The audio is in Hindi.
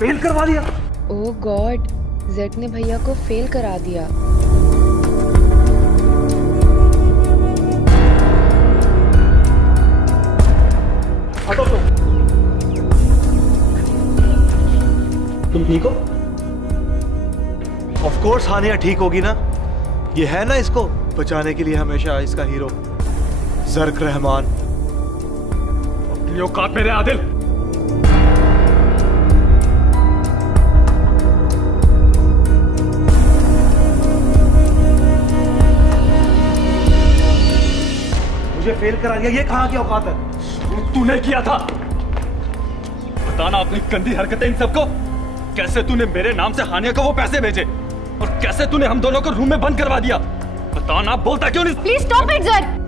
फेल करवा दिया। ओह गॉड, जेड ने भैया को फेल करा दिया। हटो तुम ठीक हो? ऑफ कोर्स हानिया ठीक होगी ना। ये है ना इसको बचाने के लिए हमेशा इसका हीरो जर्क रहमान। अपनी औकात मेरे आदिल। मुझे फेल करा दिया, ये कहां की औकात है? तूने किया था। बताना अपनी गंदी हरकतें इन सबको। कैसे तूने मेरे नाम से हानिया को वो पैसे भेजे और कैसे तूने हम दोनों को रूम में बंद करवा दिया? बताना, बोलता क्यों नहीं? Please stop it Z.